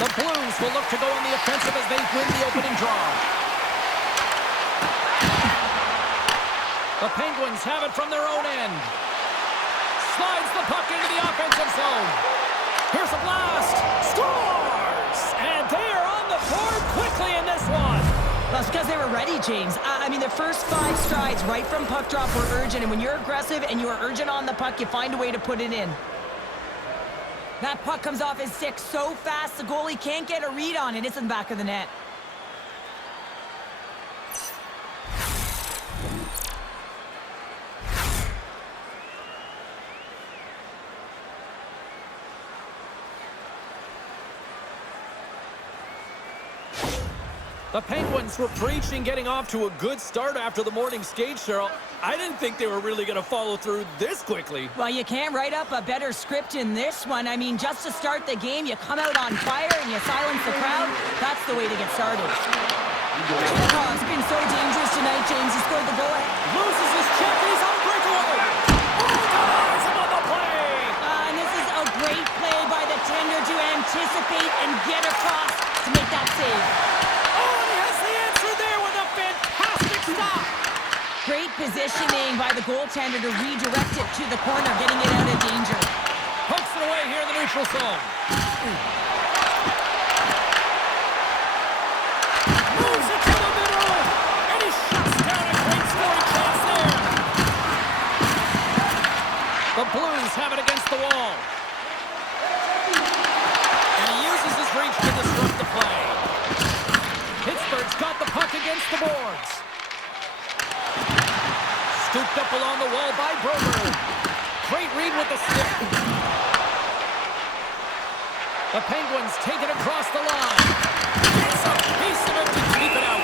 The Blues will look to go on the offensive as they win the opening draw. The Penguins have it from their own end. Slides the puck into the offensive zone. Here's a blast. Scores! And they are on the board quickly in this one. That's because they were ready, James. I mean, the first 5 strides right from puck drop were urgent, and when you're aggressive and you are urgent on the puck, you find a way to put it in. That puck comes off his stick so fast, the goalie can't get a read on it. It's in the back of the net. The Penguins were preaching getting off to a good start after the morning skate, Cheryl. I didn't think they were really going to follow through this quickly. Well, you can't write up a better script in this one. I mean, just to start the game, you come out on fire and you silence the crowd. That's the way to get started. Oh, it's been so dangerous tonight, James. He scored the goal. Loses his check. He's on breakaway. Oh, guys, him on the play. And this is a great play by the tender to anticipate and get across to make that save. Great positioning by the goaltender to redirect it to the corner, getting it out of danger. Pokes it away here in the neutral zone. Moves it to the middle, and he shuts down a great scoring chance there. The Blues have it against the wall. And he uses his reach to disrupt the play. Pittsburgh's got the puck against the boards. Scooped up along the wall by Broberg. Great read with the stick. The Penguins take it across the line. Gets a piece of it to keep it out.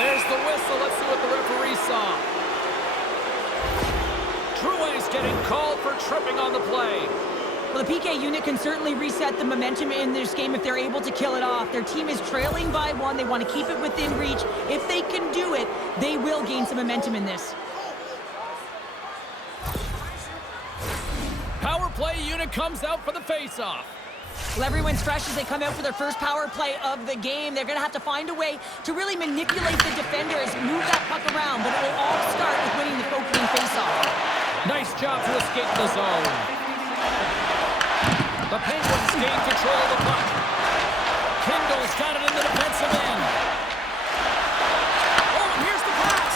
There's the whistle. Let's see what the referee saw. Drouin's getting called for tripping on the play. Well, the PK unit can certainly reset the momentum in this game if they're able to kill it off. Their team is trailing by 1. They want to keep it within reach. If they can do it, they will gain some momentum in this. Power play unit comes out for the face-off. Well, everyone's fresh as they come out for their first power play of the game. They're going to have to find a way to really manipulate the defenders, move that puck around, but it will all start with winning the opening face-off. Nice job to escape the zone. The Penguins gain control of the puck. Kendall's got it in the defensive end. Oh, and here's the pass.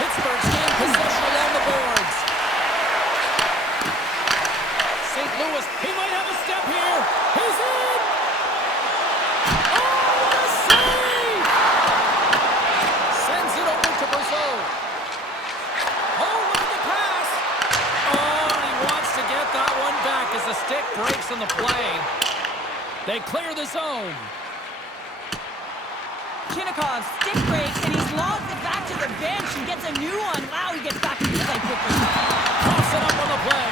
Pittsburgh's gained possession along the boards. St. Louis, he might have a step here. He's in. Oh, what a save! Sends it over to Brazeau. Oh, look at the pass. Oh, and he wants to get that one back as the stick breaks on the play. They clear the zone. Chinnikov stick breaks, and he's lobbed it back to the bench and gets a new one. Wow, he gets back into play quickly. Toss it up on the play.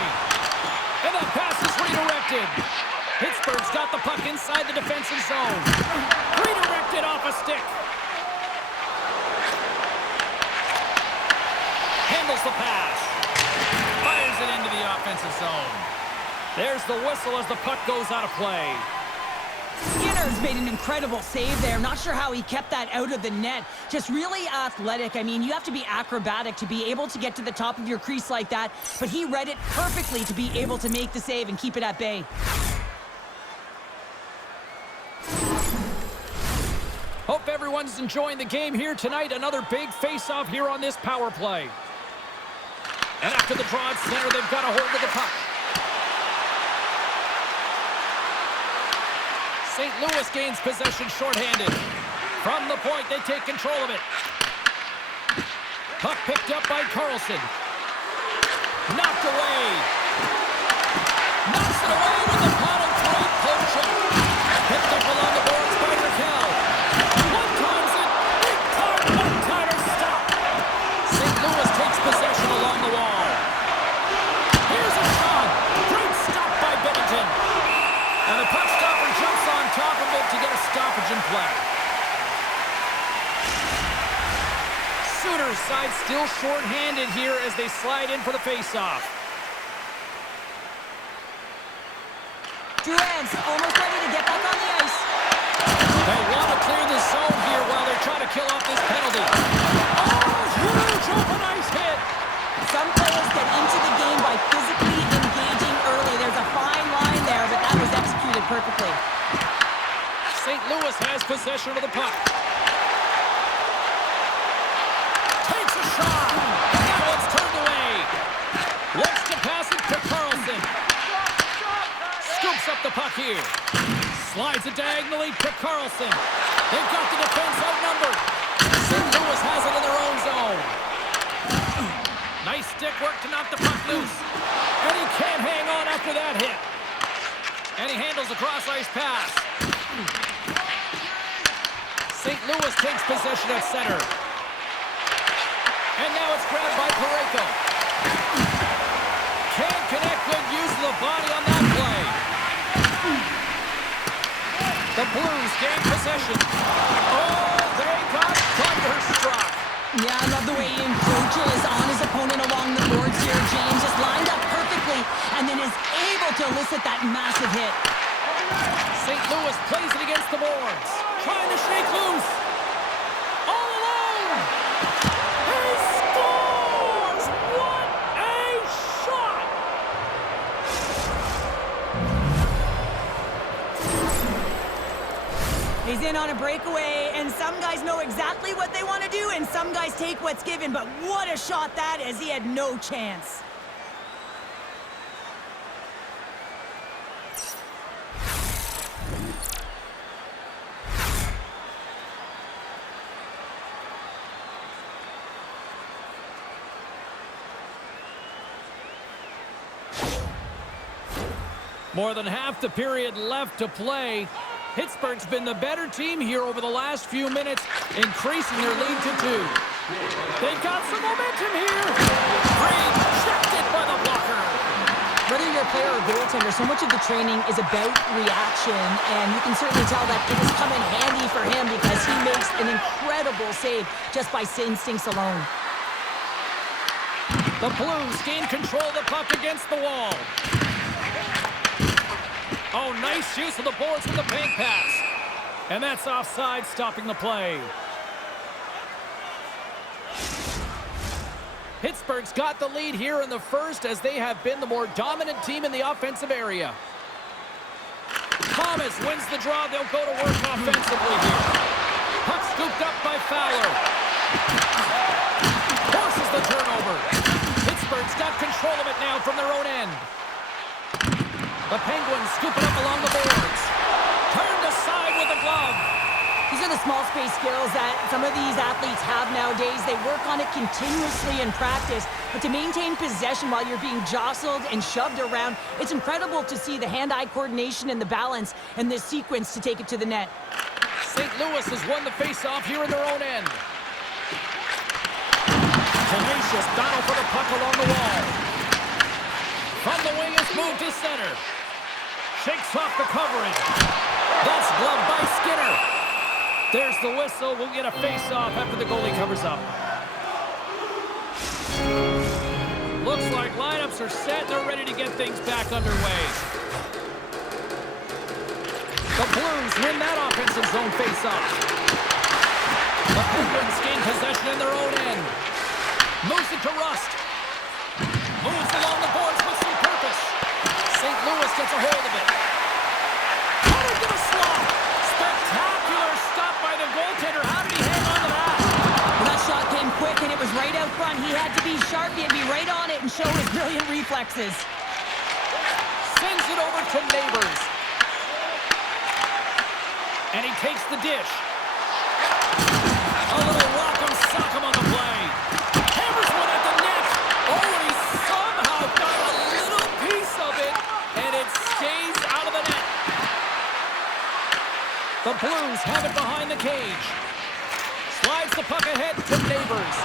And that pass is redirected. Pittsburgh's got the puck inside the defensive zone. Redirected off a stick. Handles the pass. Fires it into the offensive zone. There's the whistle as the puck goes out of play. Skinner's made an incredible save there. Not sure how he kept that out of the net. Just really athletic. I mean, you have to be acrobatic to be able to get to the top of your crease like that, but he read it perfectly to be able to make the save and keep it at bay. Hope everyone's enjoying the game here tonight. Another big face-off here on this power play. And after the draw at center, they've got a hold of the puck. St. Louis gains possession shorthanded. From the point, they take control of it. Puck picked up by Carlson. Knocked away. Knocks it away with the paddle trade poke check. Picked up along the boards by Raquel. One-times it. Big-time one-timer stop. St. Louis takes possession along the wall. Here's a shot. Great stop by Bennington. And the puck stopper jumps on top of it to get a stoppage in play. Sooners side still short-handed here as they slide in for the face-off. Duran's almost ready to get back on the ice. They want to clear the zone here while they're trying to kill off this penalty. Oh, huge open ice hit. Some players get into the game by physically engaging early. There's a fine line there, but that was executed perfectly. St. Louis has possession of the puck. Takes a shot. Now it's turned away. Looks to pass it to Carlson. Scoops up the puck here. Slides it diagonally to Carlson. They've got the defense outnumbered. St. Louis has it in their own zone. Nice stick work to knock the puck loose. And he can't hang on after that hit. And he handles the cross-ice pass. St. Louis takes possession at center. And now it's grabbed by Parayko. Can't connect. Good use of the body on that play. The Blues gain possession. Oh, they got thunderstruck. Yeah, I love the way he encroaches on his opponent along the boards here. James just lined up perfectly and then is able to elicit that massive hit. St. Louis plays it against the boards. Trying to shake loose. All alone. He scores! What a shot! He's in on a breakaway, and some guys know exactly what they want to do, and some guys take what's given, but what a shot that is. He had no chance. More than half the period left to play. Pittsburgh's been the better team here over the last few minutes, increasing their lead to 2. They've got some momentum here. Green checked it by the blocker. Whether you're a player or goaltender, so much of the training is about reaction, and you can certainly tell that it has come in handy for him because he makes an incredible save just by instincts alone. The Blues gain control of the puck against the wall. Oh, nice use of the boards with the paint pass. And that's offside, stopping the play. Pittsburgh's got the lead here in the first as they have been the more dominant team in the offensive area. Thomas wins the draw. They'll go to work offensively here. Puck scooped up by Fowler. Forces the turnover. Pittsburgh's got control of it now from their own end. The Penguins scoop it up along the boards. Turned aside with a glove. These are the small space skills that some of these athletes have nowadays. They work on it continuously in practice, but to maintain possession while you're being jostled and shoved around, it's incredible to see the hand-eye coordination and the balance and this sequence to take it to the net. St. Louis has won the face-off here in their own end. Tenacious battle for the puck along the wall. From the wing, it's moved to center. Shakes off the coverage. That's gloved by Skinner. There's the whistle. We'll get a face-off after the goalie covers up. Looks like lineups are set. They're ready to get things back underway. The Blues win that offensive zone face-off. The Penguins gain possession in their own end. Moves it to Rust. Moves along the boards with some purpose. St. Louis gets a hold of it. Cut into the slot. Spectacular stop by the goaltender. How did he hang on to that? Well, that shot came quick, and it was right out front. He had to be sharp. He had to be right on it and show his brilliant reflexes. Sends it over to Neighbors. And he takes the dish. A little rock'em sock'em on the play. Hammers one at the net. Oh, and he somehow got a little piece of it, and it stays out of the net. The Blues have it behind the cage. Slides the puck ahead to Neighbors.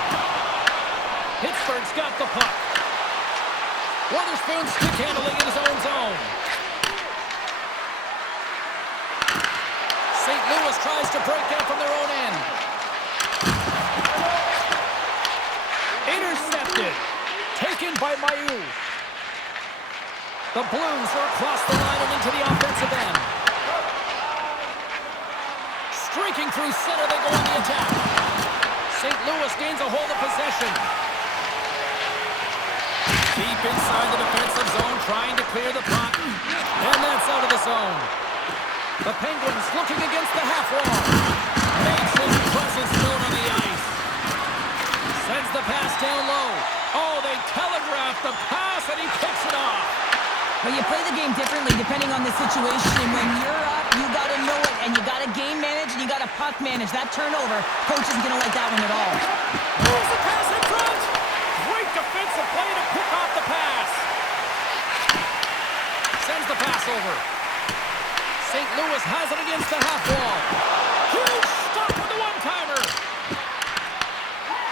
Pittsburgh's got the puck. Witherspoon stick handling in his own zone. St. Louis tries to break out from their own end. Intercepted. Taken by Mailloux. The Blues are across the line and into the offensive end. Streaking through center, they go on the attack. St. Louis gains a hold of possession. Deep inside the defensive zone, trying to clear the puck. And that's out of the zone. The Penguins looking against the half wall. Makes his presence known on the ice. Sends the pass down low. Oh, they telegraph the pass, and he picks it off. Well, you play the game differently depending on the situation. When you're up, you got to know it, and you got to game manage, and you got to puck manage. That turnover, coach isn't going to like that one at all. Here's the pass in front. Great defensive play to pick off the pass. Sends the pass over. St. Louis has it against the half wall. Huge stop with the one-timer.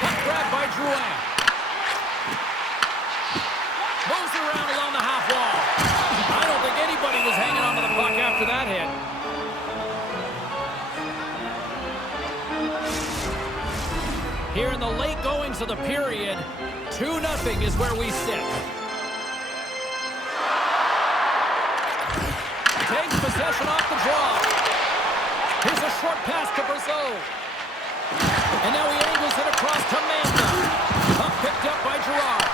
Puck grabbed by Drouin. Moves around along the half wall. I don't think anybody was hanging on to the puck after that hit. Here in the late goings of the period, 2-0 is where we sit. Takes possession off the draw. Here's a short pass to Brazeau. And now he angles it across to Mantha. Puck picked up by Girard.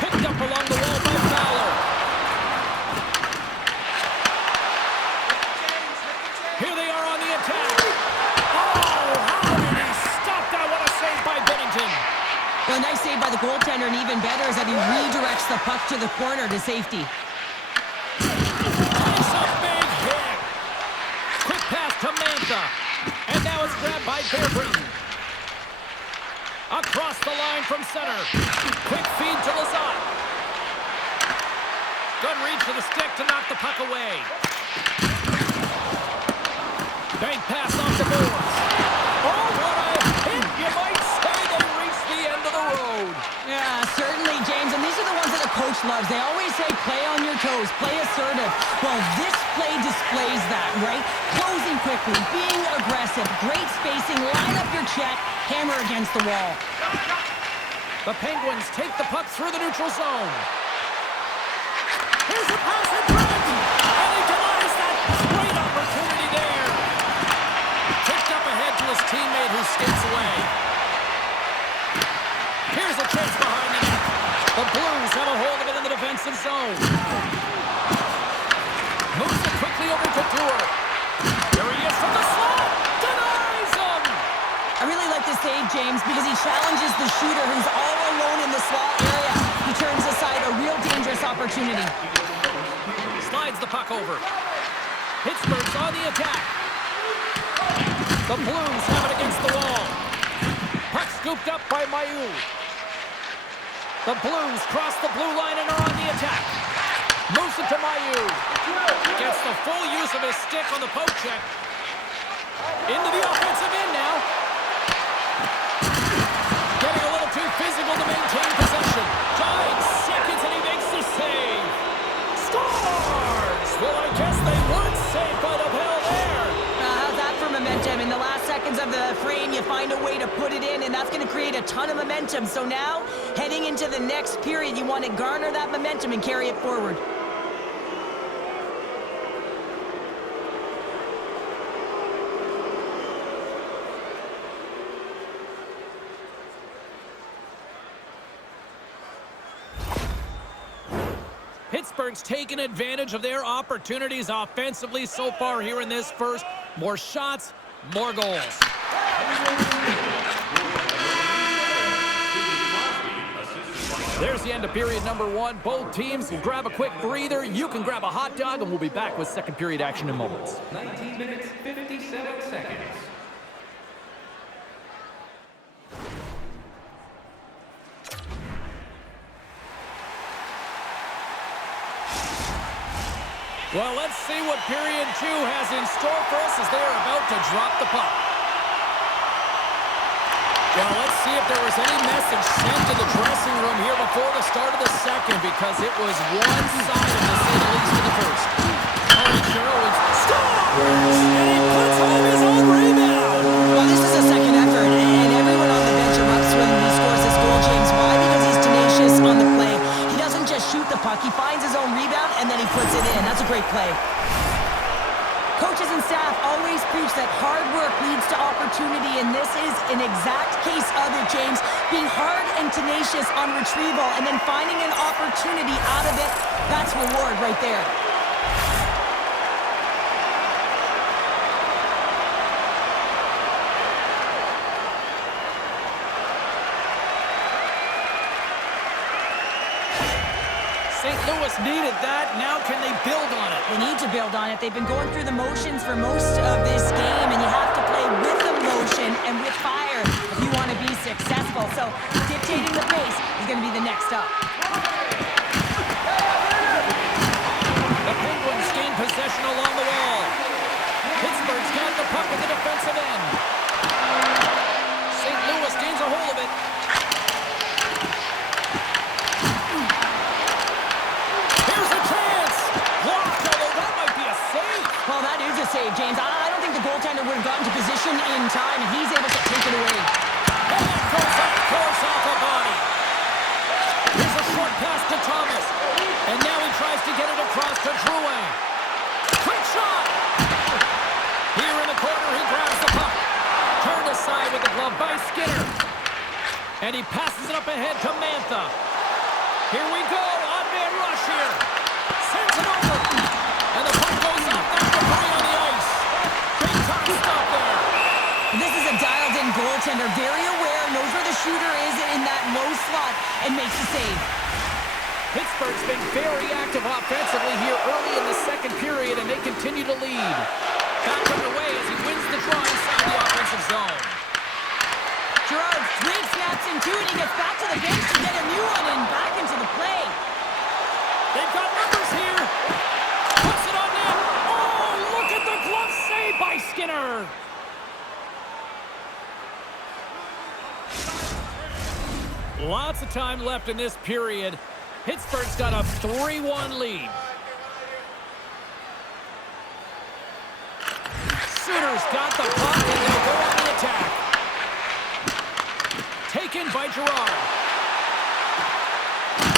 Picked up along the wall by Fowler. Here they are on the attack. Oh, how did he stop that? What a save by Binnington. Well, a nice save by the goaltender, and even better is that he redirects the puck to the corner to safety. Takes a big hit. Quick pass to Mantha. And now it's grabbed by Bear Britton. Across the line from center. Quick feed to Lazat. Good reach to the stick to knock the puck away. Bank pass off the boards. Oh, what a hit! You might say they reached the end of the road. Yeah, certainly, James. And these are the ones that the coach loves. They always say, play on your toes, play assertive. Well, this play displays that, right? Closing quickly, being aggressive, great spacing, line up your check, hammer against the wall. The Penguins take the puck through the neutral zone. Here's a pass in front. And he denies that great opportunity there. Kicked up ahead to his teammate who skates away. Here's a chance behind the net. The Blues have a hold of it in the defensive zone. Moves it quickly over to Dewar. Here he is from the slot. Denies him. I really like this save, James, because he challenges the shooter who's all alone in the slot area. He turns aside a real dangerous opportunity. Slides the puck over. Pittsburgh's on the attack. The Blues have it against the wall. Puck scooped up by Mailloux. The Blues cross the blue line and are on the attack. Moves it to Mailloux. Gets the full use of his stick on the poke check. Into the offensive end now. Getting a little too physical to maintain possession. 9 seconds and he makes the save. Scores! Well, I guess they weren't safe by the bell there. How's that for momentum? In the last seconds of the frame, you find a way to put it in, and that's going to create a ton of momentum. So now, heading into the next period, you want to garner that momentum and carry it forward. Pittsburgh's taken advantage of their opportunities offensively so far here in this first. More shots, more goals. There's the end of period number 1. Both teams can grab a quick breather. You can grab a hot dog, and we'll be back with second period action in moments. 19 minutes, 57 seconds. Well, let's see what period 2 has in store for us as they are about to drop the puck. Well, let's see if there was any message sent to the dressing room here before the start of the second, because it was one-sided, to say the least, in the first. Sherwood scores! And he puts home his own rebound! Well, this is a second effort, and everyone on the bench erupts when he scores this goal, James. Why? Because he's tenacious on the play. puck. He finds his own rebound, and then he puts it in. That's a great play. Coaches and staff always preach that hard work leads to opportunity, and this is an exact case of it, James. Being hard and tenacious on retrieval and then finding an opportunity out of it, that's reward right there. St. Louis needed that. Now can they build on it? They need to build on it. They've been going through the motions for most of this game, and you have to play with emotion and with fire if you want to be successful. So dictating the pace is going to be the next up. The Penguins gain possession along the wall. Pittsburgh's got the puck at the defensive end. St. Louis gains a hold of it. Save, James. I don't think the goaltender would have gotten to position in time, and he's able to take it away. And that goes off course off a body. Here's a short pass to Thomas. And now he tries to get it across to Drouin. Quick shot! Here in the corner, he grabs the puck. Turned aside with the glove by Skinner. And he passes it up ahead to Mantha. Here we go. On-man rush here. Sends it over. And the puck goes off that debris on the ice. Big time stop there. This is a dialed-in goaltender, very aware, knows where the shooter is in that low slot, and makes the save. Pittsburgh's been very active offensively here early in the second period, and they continue to lead. Back underway as he wins the draw inside the offensive zone. Gerard straight snaps in two, and he gets back to the bench to get a new one and back into the play. They've got numbers here. Puts it on net. Oh, look at the glove save by Skinner. Lots of time left in this period. Pittsburgh's got a 3-1 lead. Sooners got the puck and they'll go on the attack. Taken by Gerard.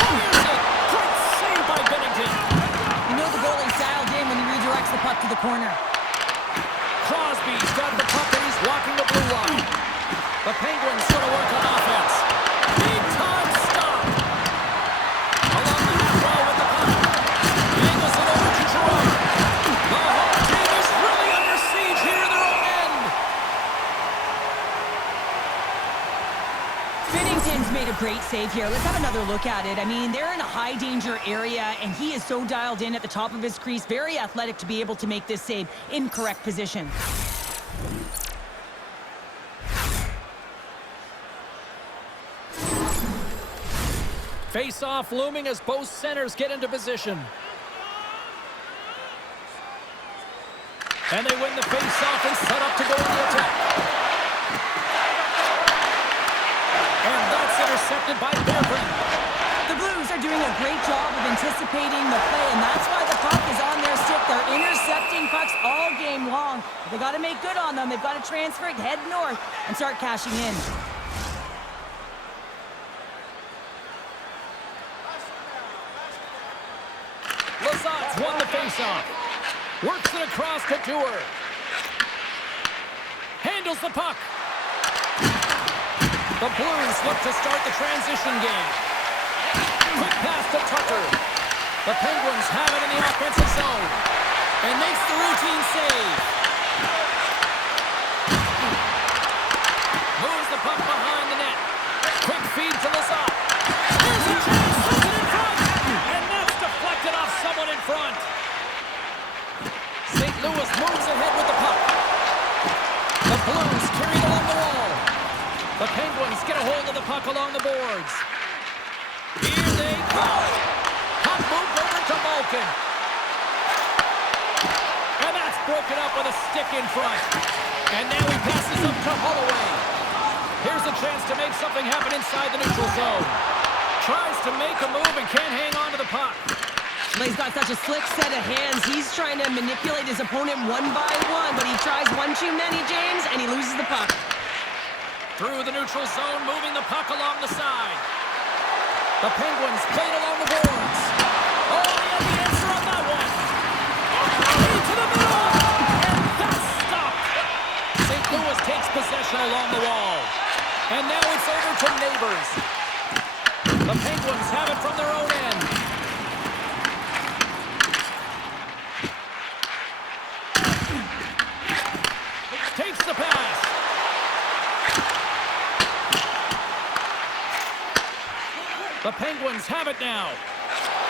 Fires it. Great save by Bennington. You know the goalie's dialed in when he redirects the puck to the corner. Crosby's got the puck and he's walking the blue line. The Penguins going to work on offense. Big time stop. Along the half wall with the puck. Angles it over to Gerard. The home team is really under siege here in their own end. Bennington's made a great save here. Let's have another look at it. I mean, they're in a high danger area, and he is so dialed in at the top of his crease. Very athletic to be able to make this save in correct position. Face-off looming as both centers get into position. And they win the face-off and set up to go on the attack. And that's intercepted by Berggren. The Blues are doing a great job of anticipating the play, and that's why the puck is on their stick. They're intercepting pucks all game long. They got to make good on them. They've got to transfer it, head north, and start cashing in. Lazat's won the faceoff. Works it across to Dewar. Handles the puck. The Blues look to start the transition game. Quick pass to Tucker. The Penguins have it in the offensive zone. And makes the routine save. Moves the puck behind the net. Quick feed to Lazat. Here's a chance. Puts it in front. And that's deflected off someone in front. St. Louis moves ahead with the puck. The Blues carry it along the wall. The Penguins get a hold of the puck along the boards. Here they go. Puck moved over to Malkin. And that's broken up with a stick in front. And now he passes up to Holloway. Here's a chance to make something happen inside the neutral zone. Tries to make a move and can't hang on to the puck. He's got such a slick set of hands. He's trying to manipulate his opponent one by one, but he tries one too many, James, and he loses the puck. Through the neutral zone, moving the puck along the side. The Penguins play it along the boards. possession along the wall. And now it's over to Neighbors. The Penguins have it from their own end. Takes the pass. The Penguins have it now.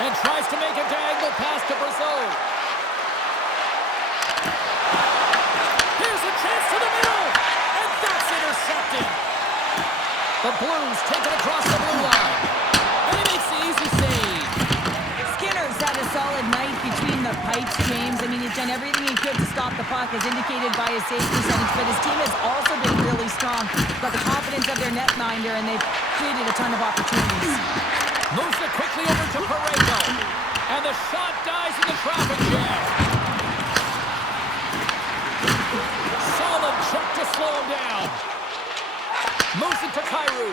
And tries to make a diagonal pass to Brazeau. Here's a chance to the middle. And that's intercepted. The Blues take it across the blue line. And he makes the easy save. Skinner's had a solid night between the pipes, James. I mean, he's done everything he could to stop the puck, as indicated by his save percentage. But his team has also been really strong. Got the confidence of their netminder, and they've created a ton of opportunities. Moves it quickly over to Parayko. And the shot dies in the traffic jam. Solid check to slow him down. Moves it to Kyrou.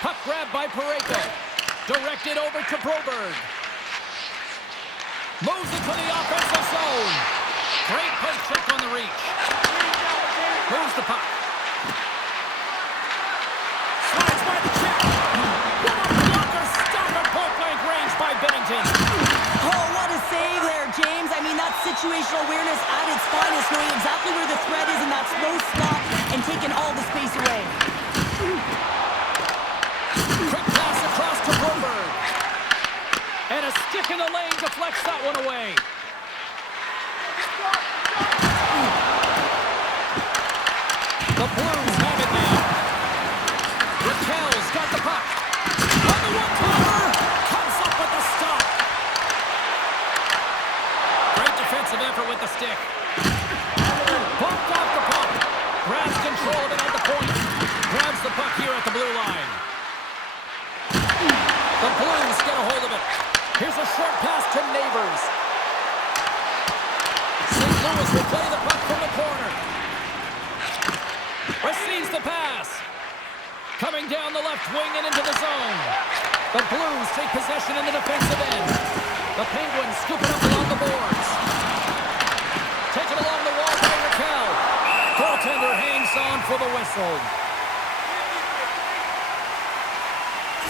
Puck grab by Parayko. Directed over to Broberg. Moves it to the offensive zone. Great post check on the reach. Moves the puck. Slides by the check. What a blocker stop at point-blank range by Bennington. Oh, what a save there, James. I mean, that's situational awareness at its finest, knowing exactly where the threat is in that slow spot and taking all the space away. Quick pass across to Broberg. And a stick in the lane deflects that one away. The Blues have it now. Raquel's got the puck. On the one-timer. Comes up with the stop. Great defensive effort with the stick. Bumped off the puck. Grabs control of it at the point. Grabs the puck here at the blue line. The Blues get a hold of it. Here's a short pass to Neighbors. St. Louis will play the puck from the corner. Receives the pass. Coming down the left wing and into the zone. The Blues take possession in the defensive end. The Penguins scoop it up along the boards. Taken along the wall by Raquel. Goaltender hangs on for the whistle.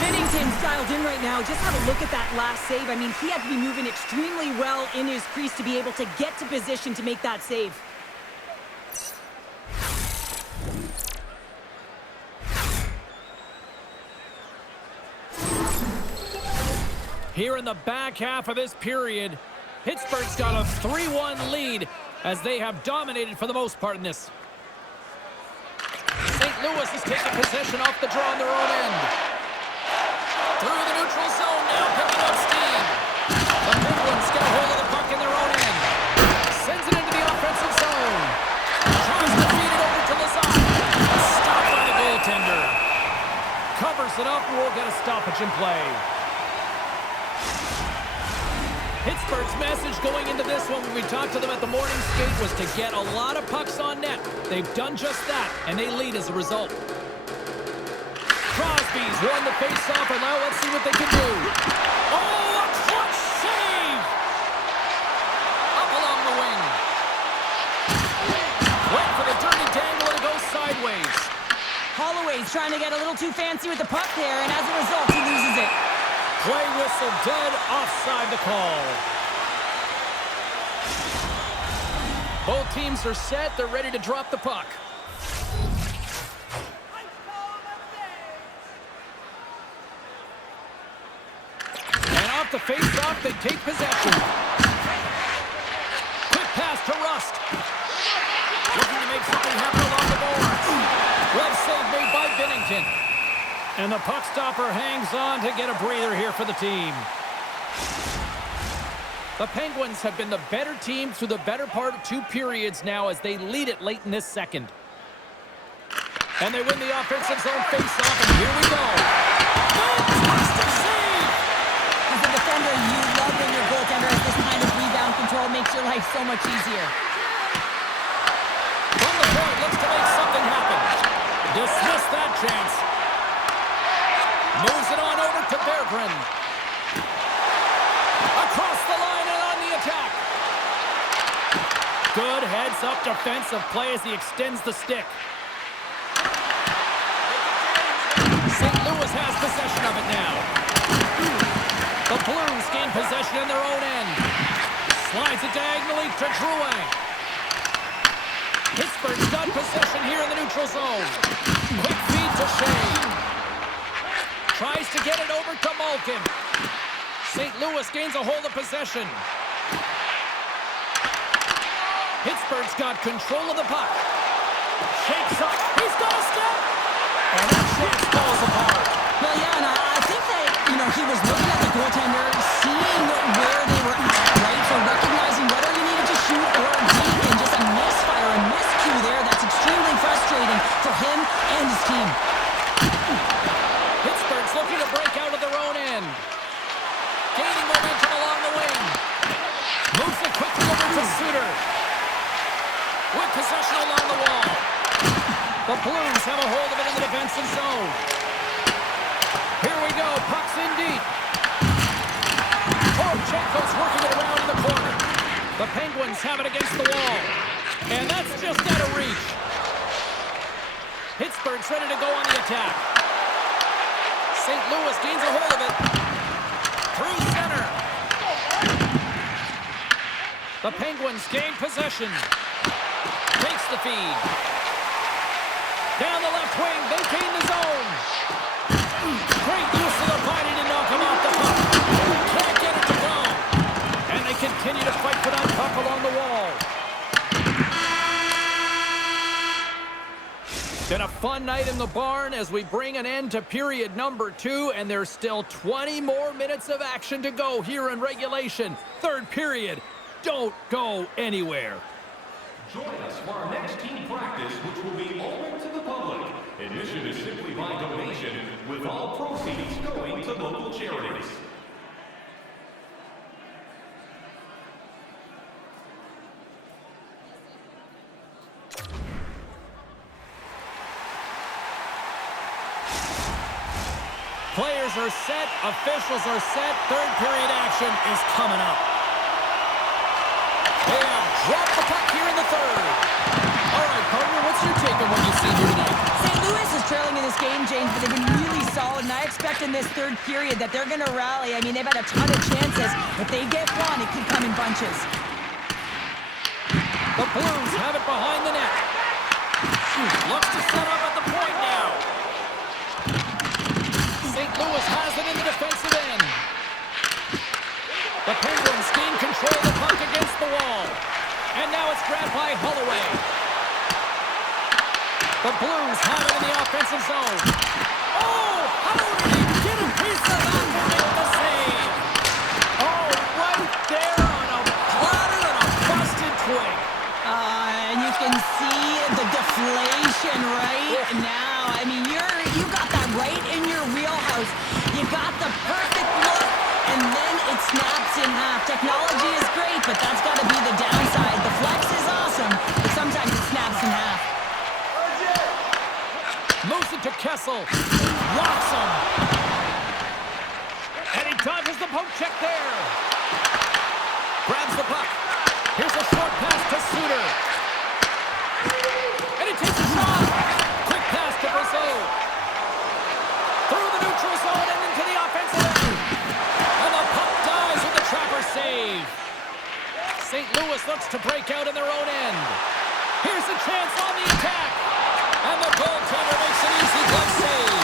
Bennington's dialed in right now. Just have a look at that last save. I mean, he had to be moving extremely well in his crease to be able to get to position to make that save. Here in the back half of this period, Pittsburgh's got a 3-1 lead as they have dominated for the most part in this. St. Louis is taking possession off the draw on their own end. Through the neutral zone now, picking up steam. The Penguins get a hold of the puck in their own end. Sends it into the offensive zone. Tries to feed it over to Lazar. Stopped by the goaltender. Covers it up and we'll get a stoppage in play. Pittsburgh's message going into this one when we talked to them at the morning skate was to get a lot of pucks on net. They've done just that, and they lead as a result. Crosby's won the face-off, and now let's see what they can do. Oh, a clutch save! Up along the wing. Wait for the dirty dangle, and it goes sideways. Holloway's trying to get a little too fancy with the puck there, and as a result, he loses it. Play whistle dead, offside the call. Both teams are set. They're ready to drop the puck. And off the face-off, they take possession. Quick pass to Rust. Looking to make something happen along the boards. Well save made by Bennington. And the puck stopper hangs on to get a breather here for the team. The Penguins have been the better team through the better part of 2 periods now as they lead it late in this second. And they win the offensive zone face-off, and here we go. Fantastic save! As a defender, you love when your goaltender has this kind of rebound control. Makes your life so much easier. From the point, looks to make something happen. Dismiss that chance. Moves it on over to Berggren. Across the line and on the attack. Good heads-up defensive play as he extends the stick. St. Louis has possession of it now. The Blues gain possession in their own end. Slides it diagonally to Drouin. Pittsburgh's got possession here in the neutral zone. Quick feed to Shea. Tries to get it over to Malkin. St. Louis gains a hold of possession. Pittsburgh's got control of the puck. Shakes up. He's got a step. And that chance falls apart. Well, yeah, and I think that, he was looking at the goaltender, seeing where they were at, right? So recognizing whether he needed to shoot or deep, and just a misfire, a miscue there. That's extremely frustrating for him and his team. Pittsburgh's looking to break out of their own end. Gaining momentum along the wing. Moves it quickly over to Suter. With possession along the wall. The Blues have a hold of it in the defensive zone. Here we go. Puck's in deep. Porchenko's working it around in the corner. The Penguins have it against the wall. And that's just out of reach. Pittsburgh's ready to go on the attack. St. Louis gains a hold of it. Through center. The Penguins gain possession. Takes the feed. Down the left wing, they gain the zone. Great use of the body to knock him off the puck. Can't get it to go. And they continue to fight for that puck along the wall. Been a fun night in the barn as we bring an end to period number 2, and there's still 20 more minutes of action to go here in regulation. Third period. Don't go anywhere. Join us for our next team practice, which will be open to the public. Admission is simply by donation, with all proceeds going to local charities. Players are set, officials are set, third period action is coming up. They have dropped the puck here in the third. All right, partner, what's your take on what you see here tonight? St. Louis is trailing in this game, James, but they've been really solid, and I expect in this third period that they're going to rally. I mean, they've had a ton of chances. If they get one, it could come in bunches. The Blues have it behind the net. Looks to set up at the point now. St. Louis has it in the defensive end. The Penguins gain control of the puck against the wall. And now it's grabbed by Holloway. The Blues have it in the offensive zone. Oh, how did he get a piece of that to make the save? Oh, right there on a platter and a busted twig. And you can see the deflation right now. I mean, you got that right in your wheelhouse. You got the perfect look, and then it snaps in half. Technology is great, but that's got to be the downside. The flex is awesome, but sometimes it snaps in half. Moves it to Kessel. Locks him. And he dodges the poke check there. Grabs the puck. Here's a short pass to Suter. And he takes a shot. Quick pass to Brazil. Through the neutral zone and into the offensive end. And the puck dies with the trapper save. St. Louis looks to break out in their own end. Here's a chance on the attack. And the goaltender makes an easy glove save.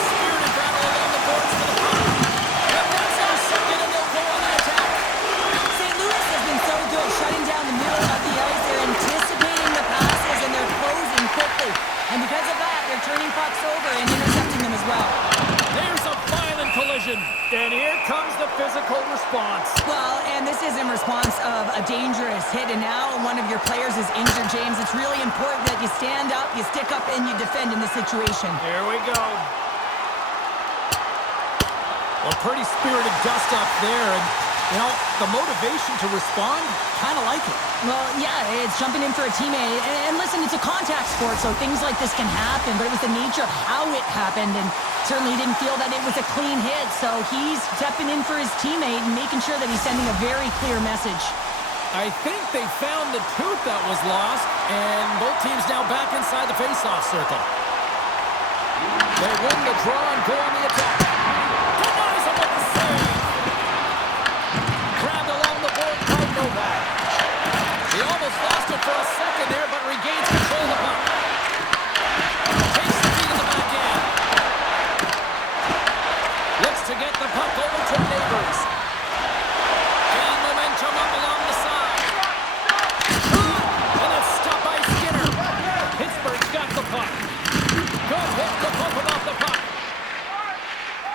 Spirited battle along the boards for the puck. And that's our second, and they'll go on the attack. St. Louis has been so good shutting down the middle of the ice. They're anticipating the passes, and they're closing quickly. And because of that, they're turning pucks over and intercepting them as well. There's a violent collision. And here comes the physical response. Well, and this is in response of a dangerous hit, and now one of your players is injured, James. It's really important that you stand up, you stick up, and you defend in this situation. Here we go. Well, pretty spirited dust-up there, and, the motivation to respond, kind of like it. Well, yeah, it's jumping in for a teammate. And listen, it's a contact sport, so things like this can happen, but it was the nature of how it happened, and certainly didn't feel that it was a clean hit, so he's stepping in for his teammate and making sure that he's sending a very clear message. I think they found the tooth that was lost, and both teams now back inside the face-off circle. They win the draw and go on the attack. Denies him with the save. Grabbed along the board by Novak. He almost lost it for a second there, but regains control of the puck. Takes the feed in the back end. Looks to get the puck over to Neighbors. Gain momentum up along the side. And it's stopped by Skinner. Pittsburgh's got the puck. Good hit to pump him off the puck.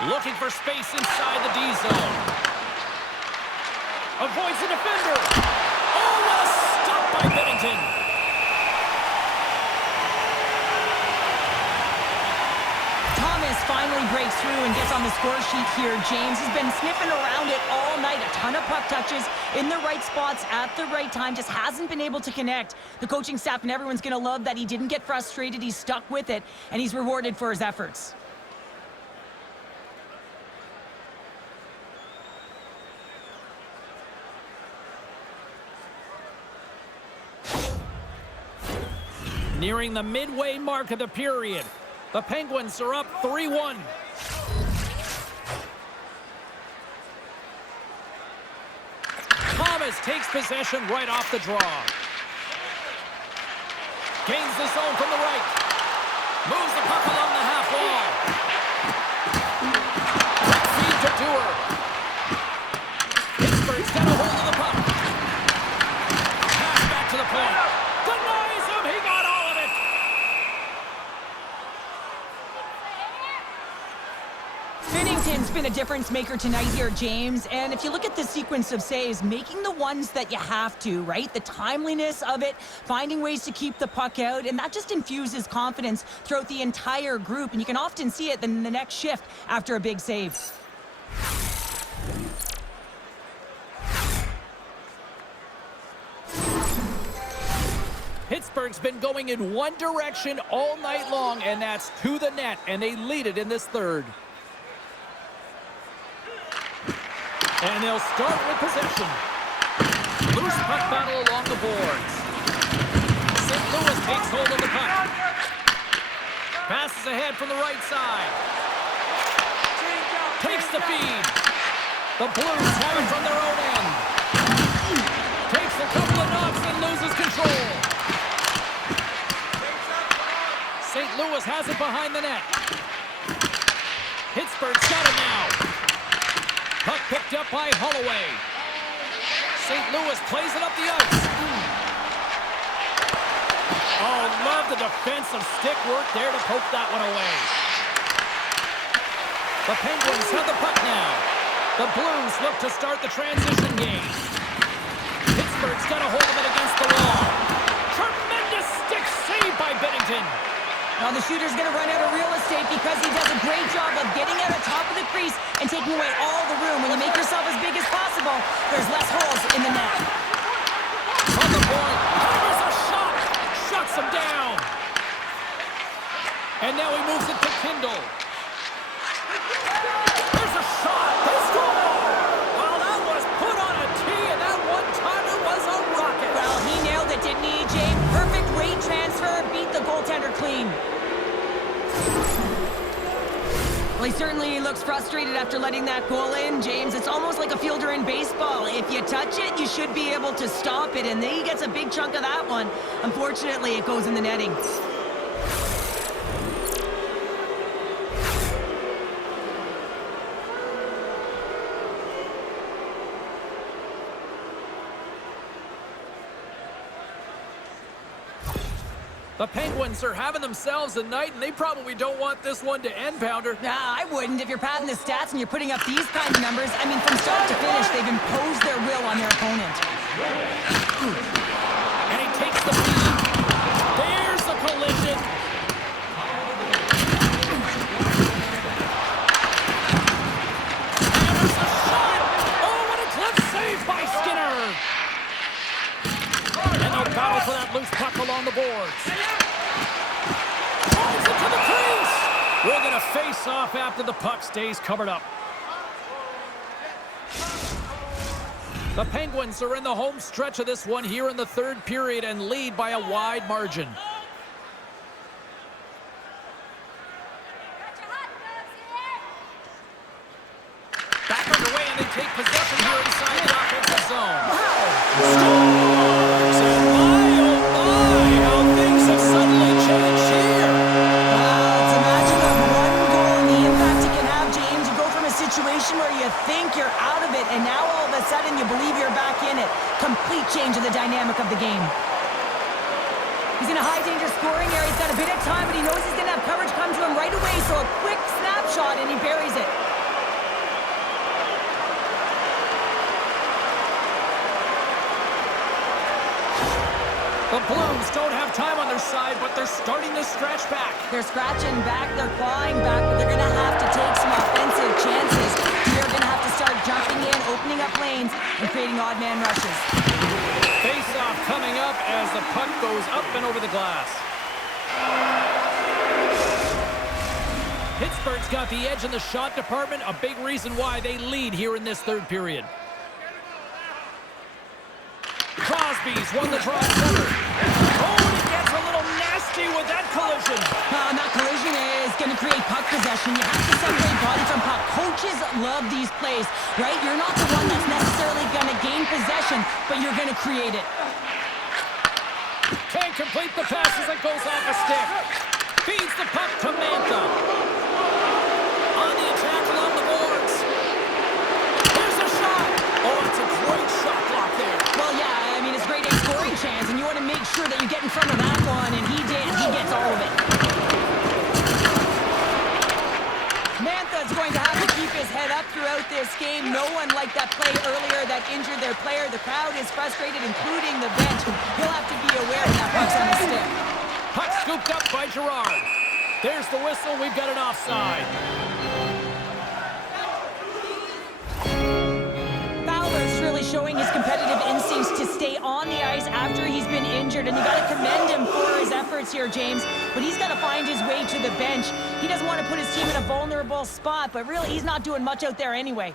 Looking for space inside the D zone. Avoids the defender. Oh, what a stop by Bennington. Thomas finally breaks through and gets on the score sheet here. James has been sniffing around it all night. A ton of puck touches in the right spots at the right time. Just hasn't been able to connect. The coaching staff and everyone's going to love that he didn't get frustrated. He stuck with it, and he's rewarded for his efforts. Nearing the midway mark of the period. The Penguins are up 3-1. Thomas takes possession right off the draw. Gains the zone from the right. Moves the puck along the half wall. Quick feed to Dewar. Pittsburgh's got a hold of the puck. Pass back to the point. Denies him. He got all of it. Binnington's been a difference maker tonight here, James. And if you look at the sequence of saves, making the ones that you have to, right? The timeliness of it, finding ways to keep the puck out, and that just infuses confidence throughout the entire group. And you can often see it in the next shift after a big save. Pittsburgh's been going in one direction all night long, and that's to the net, and they lead it in this third. And they'll start with possession. Loose puck battle along the boards. St. Louis takes hold of the puck. Passes ahead from the right side. Takes the feed. The Blues have it from their own end. Takes a couple of knocks and loses control. St. Louis has it behind the net. Pittsburgh's got it now. Puck picked up by Holloway. St. Louis plays it up the ice. Oh, love the defensive stick work there to poke that one away. The Penguins have the puck now. The Blues look to start the transition game. Pittsburgh's got a hold of it against the wall. Tremendous stick save by Bennington. Now the shooter's going to run out of real estate because he does a great job of getting out of top of the crease and taking away all the room. When you make yourself as big as possible, there's less holes in the net. On the point. There's a shot. Shuts him down. And now he moves it to Kindle. There's a shot. They score. Well, that was put on a tee, and that one-timer was a rocket. Well, he nailed it, didn't he, James? Perfect weight transfer. Beat the goaltender clean. Well, he certainly looks frustrated after letting that goal in, James. It's almost like a fielder in baseball. If you touch it, you should be able to stop it, and he gets a big chunk of that one. Unfortunately, it goes in the netting. The Penguins are having themselves a night, and they probably don't want this one to end, Pounder. Nah, I wouldn't. If you're padding the stats and you're putting up these kinds of numbers, I mean, from start to finish, they've imposed their will on their opponent. And he takes the feed. There's the collision. And there's a shot. Oh, what a clip save by Skinner. And they'll battle for that loose puck along the boards. Drives it to the crease. We're going to face off after the puck stays covered up. The Penguins are in the home stretch of this one here in the third period and lead by a wide margin. Back underway, and they take possession here inside the offensive zone. Scores! And my, oh my, how things have suddenly changed here. It's a magic of one goal and the impact it can have, James. You go from a situation where you think you're out of it, and now all of a sudden you believe you're back in it. Complete change of the dynamic of the game. He's in a high-danger scoring area. He's got a bit of time, but he knows he's going to have coverage come to him right away, so a quick snapshot, and he buries it. The Blues don't have time on their side, but they're starting to stretch back. They're scratching back, they're clawing back, but they're going to have to take some offensive chances. They're going to have to start jumping in, opening up lanes, and creating odd man rushes. Face-off coming up as the puck goes up and over the glass. Pittsburgh's got the edge in the shot department, a big reason why they lead here in this third period. Crosby's won the draw center. Oh, and he gets a little nasty with that collision. And that collision is going to create puck possession. You have to separate body from puck. Coaches love these plays, right? You're not the one that's necessarily going to gain possession, but you're going to create it. Can't complete the pass as it goes off a stick. Feeds the puck to Mantha. On the attack along the boards. Here's a shot. Oh, it's a great shot block there. Well, yeah, I mean, it's a great scoring chance, and you want to make sure that you get in front of that one, and he did. He gets all of it. Mantha's going to have to keep his head up throughout this game. No one liked that play earlier that injured their player. The crowd is frustrated, including the bench. He'll have to be aware of that puck's on his stick. Puck scooped up by Gerard. There's the whistle. We've got an offside. Fowler's really showing his competitive instincts to stay on the ice after he's been injured, and you got to commend him for his efforts here, James. But he's got to find his way to the bench. He doesn't want to put his team in a vulnerable spot, but really he's not doing much out there anyway.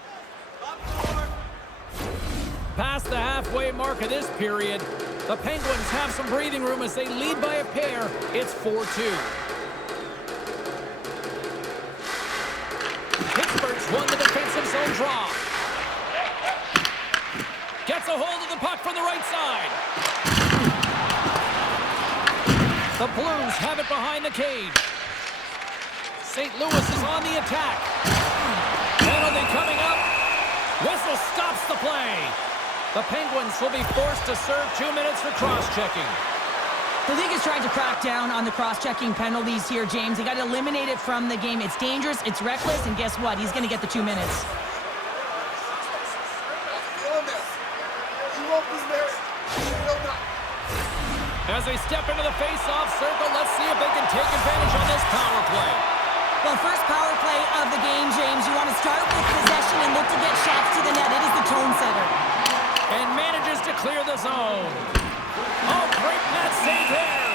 Past the halfway mark of this period, the Penguins have some breathing room as they lead by a pair. It's 4-2. Pittsburgh's won the defensive zone draw. Gets a hold of the puck from the right side. The Blues have it behind the cage. St. Louis is on the attack. Penalty coming up. Whistle stops the play. The Penguins will be forced to serve 2 minutes for cross-checking. The league is trying to crack down on the cross-checking penalties here, James. They got to eliminate it from the game. It's dangerous, it's reckless, and guess what? He's going to get the 2 minutes. As they step into the face-off circle, let's see if they can take advantage on this power play. Well, first power play of the game, James. You want to start with possession and look to get shots to the net. It is the tone setter. And manages to clear the zone. Oh, great net save there.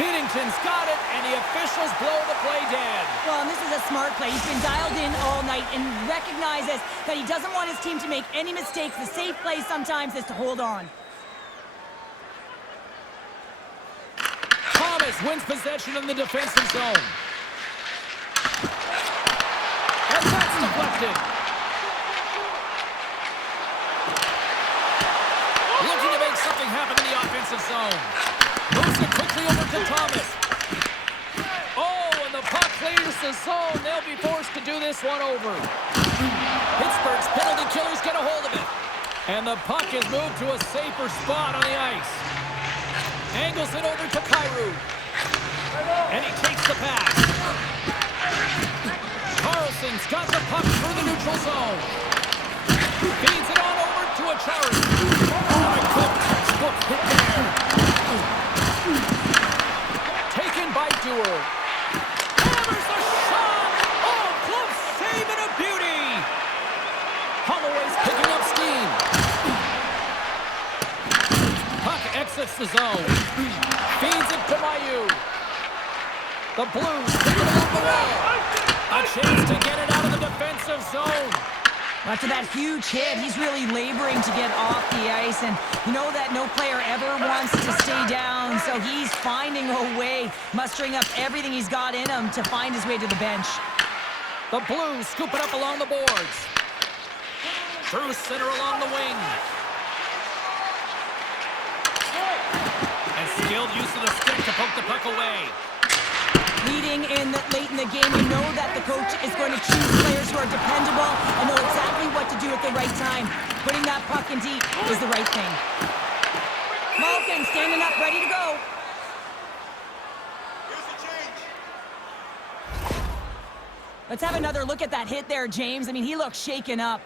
Binnington's got it, and the officials blow the play dead. Well, and this is a smart play. He's been dialed in all night and recognizes that he doesn't want his team to make any mistakes. The safe play sometimes is to hold on. Thomas wins possession in the defensive zone. And that's deflected. Looking to make something happen in the offensive zone. Moves it quickly over to Thomas. Oh, and the puck clears the zone. They'll be forced to do this one over. Pittsburgh's penalty killers get a hold of it. And the puck is moved to a safer spot on the ice. Angles it over to Kyrou. And he takes the pass. Carlson's got the puck through the neutral zone. Feeds it on over to Achari. Oh, a good textbook hit there. Taken by Dewar. Hammers the shot. Oh, close save and a beauty. Holloway's picking up steam. Puck exits the zone. Feeds it to Mayu. The Blues take it along the wall. A chance to get it out of the defensive zone. After that huge hit, he's really laboring to get off the ice, and you know that no player ever wants to stay down, so he's finding a way, mustering up everything he's got in him to find his way to the bench. The Blues scoop it up along the boards. Through center along the wing. And skilled use of the stick to poke the puck away. Leading in late in the game, you know that the coach is going to choose players who are dependable and know exactly what to do at the right time. Putting that puck in deep is the right thing. Malkin standing up, ready to go. Let's have another look at that hit there, James. I mean, he looks shaken up.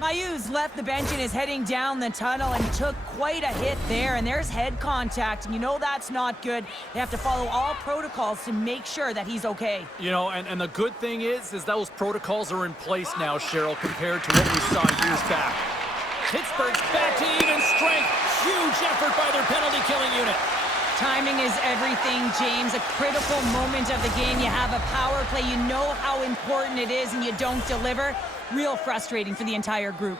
Mayu's left the bench and is heading down the tunnel and took quite a hit there, and there's head contact, and you know that's not good. They have to follow all protocols to make sure that he's okay. You know, and the good thing is those protocols are in place now, Cheryl, compared to what we saw years back. Pittsburgh's back to even strength. Huge effort by their penalty-killing unit. Timing is everything, James. A critical moment of the game. You have a power play. You know how important it is, and you don't deliver. Real frustrating for the entire group.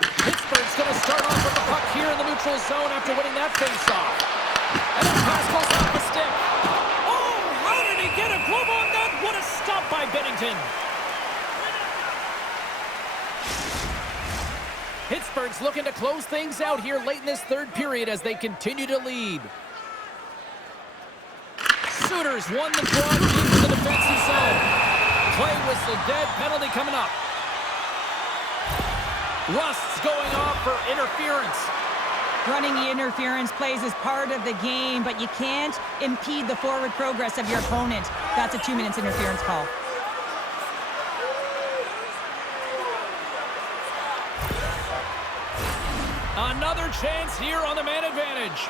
Pittsburgh's going to start off with the puck here in the neutral zone after winning that face-off. And the pass goes off the stick. Oh, how did he get a glove on that? What a stop by Bennington. Pittsburgh's looking to close things out here late in this third period as they continue to lead. Sooners won the draw deep in the defensive zone. Play whistle dead, penalty coming up. Rust's going off for interference. Running the interference plays is part of the game, but you can't impede the forward progress of your opponent. That's a 2 minutes interference call. Another chance here on the man advantage.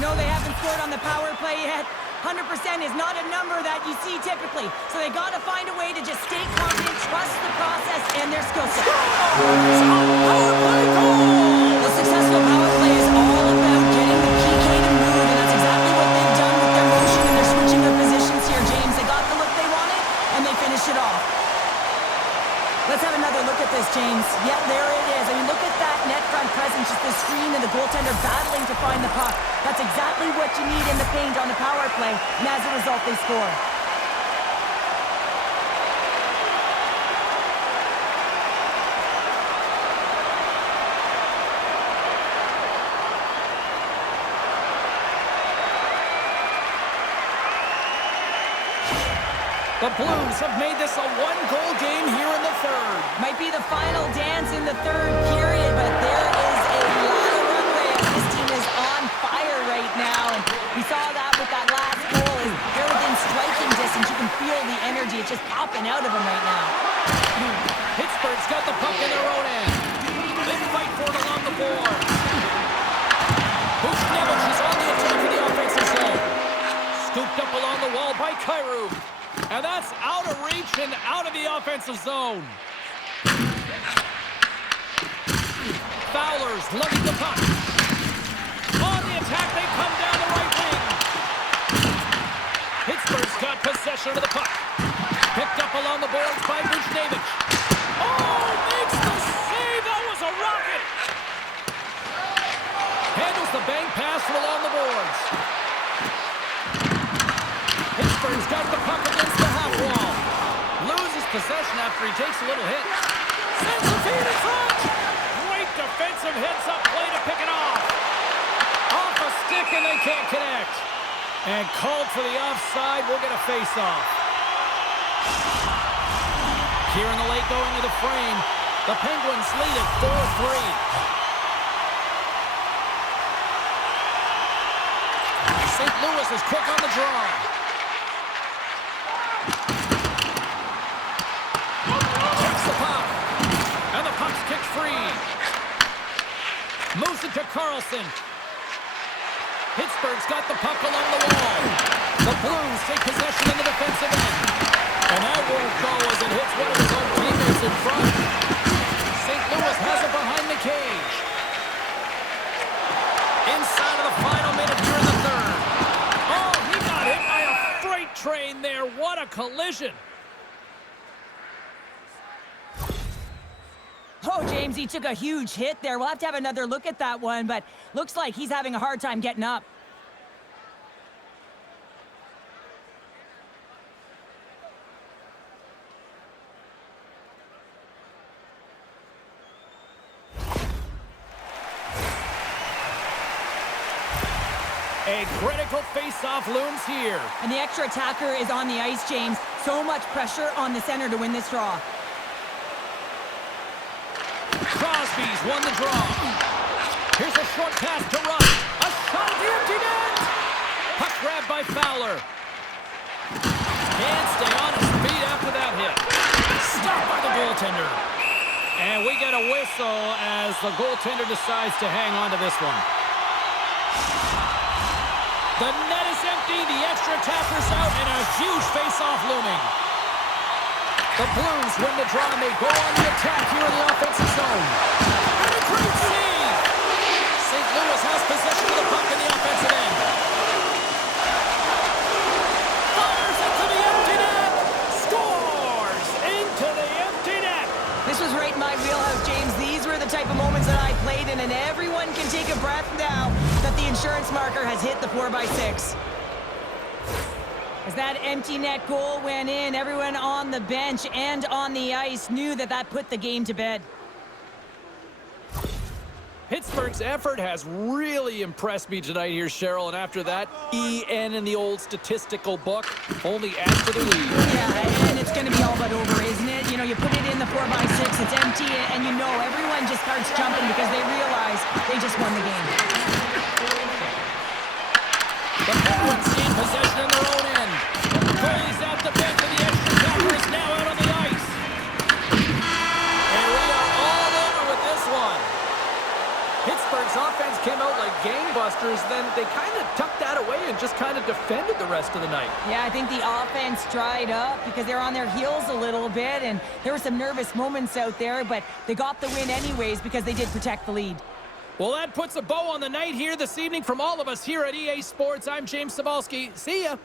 No, they haven't scored on the power play yet. 100% is not a number that you see typically. So they got to find a way to just stay confident, trust the process, and their skill set. Power play goal! The successful power play is all about getting the PK to move, and that's exactly what they've done with their motion, and they're switching their positions here, James. They got the look they wanted, and they finished it off. Let's have another look at this, James. Yep, there it is. I mean, look at that net front presence, just the screen and the goaltender battling to find the puck. That's exactly what you need in the paint on the power play, and as a result, they score. The Blues have made this a one-goal game here in the third. Might be the final dance in the third period, but there is a lot of runway. This team is on fire right now. And we saw that with that last goal. They're within striking distance. You can feel the energy. It's just popping out of them right now. Pittsburgh's got the puck in their own end. They fight for it along the board. Buchnevich is on the attack in the offensive zone. Scooped up along the wall by Kyrou. And that's out of reach and out of the offensive zone. Fowler's lugging the puck. On the attack, they come down the right wing. Pittsburgh's got possession of the puck. Picked up along the boards by Buchnevich. Oh, makes the save. That was a rocket. Handles the bank pass from along the boards. Pittsburgh's got the puck against the half wall. Loses possession after he takes a little hit. Sends the feed in front. Great defensive heads-up play to pick it off. Off a stick and they can't connect. And called for the offside. We'll get a face-off. Here in the late going to the frame. The Penguins lead at 4-3. St. Louis is quick on the draw. Kicked free. Moves it to Carlson. Pittsburgh's got the puck along the wall. The Blues take possession in the defensive end. And that won't go as it hits one of his own teammates in front. St. Louis has it behind the cage. collision. Oh, James, he took a huge hit there. We'll have to have another look at that one, but looks like he's having a hard time getting up. A critical face-off looms here. And the extra attacker is on the ice, James. So much pressure on the center to win this draw. Crosby's won the draw. Here's a short pass to Russ. A shot at the empty net. Puck grabbed by Fowler. Can't stay on his feet after that hit. Stopped by the goaltender. And we get a whistle as the goaltender decides to hang on to this one. The net is empty, the extra attacker's out, and a huge face-off looming. The Blues win the draw, and they go on the attack here in the offensive zone. And a great save! St. Louis has possession of the puck in the offensive end. Fires into the empty net! Scores into the empty net! This was right in my wheelhouse, James. These were the type of moments that I played in, and everyone can take a breath now that the insurance marker has hit the 4x6. As that empty net goal went in, everyone on the bench and on the ice knew that that put the game to bed. Pittsburgh's effort has really impressed me tonight here, Cheryl, and after that, EN in the old statistical book only adds to the lead. Yeah, and it's going to be all but over, isn't it? You know, you put it in the 4x6, it's empty, and you know everyone just starts jumping because they realize they just won the game. The Penguins gain possession in their own end. Goalie's out the bench, and the extra attacker is now out on the ice. And we are all over with this one. Pittsburgh's offense came out like gangbusters, then they kind of tucked that away and just kind of defended the rest of the night. Yeah, I think the offense dried up because they're on their heels a little bit, and there were some nervous moments out there, but they got the win anyways because they did protect the lead. Well, that puts a bow on the night here this evening from all of us here at EA Sports. I'm James Cebulski. See ya.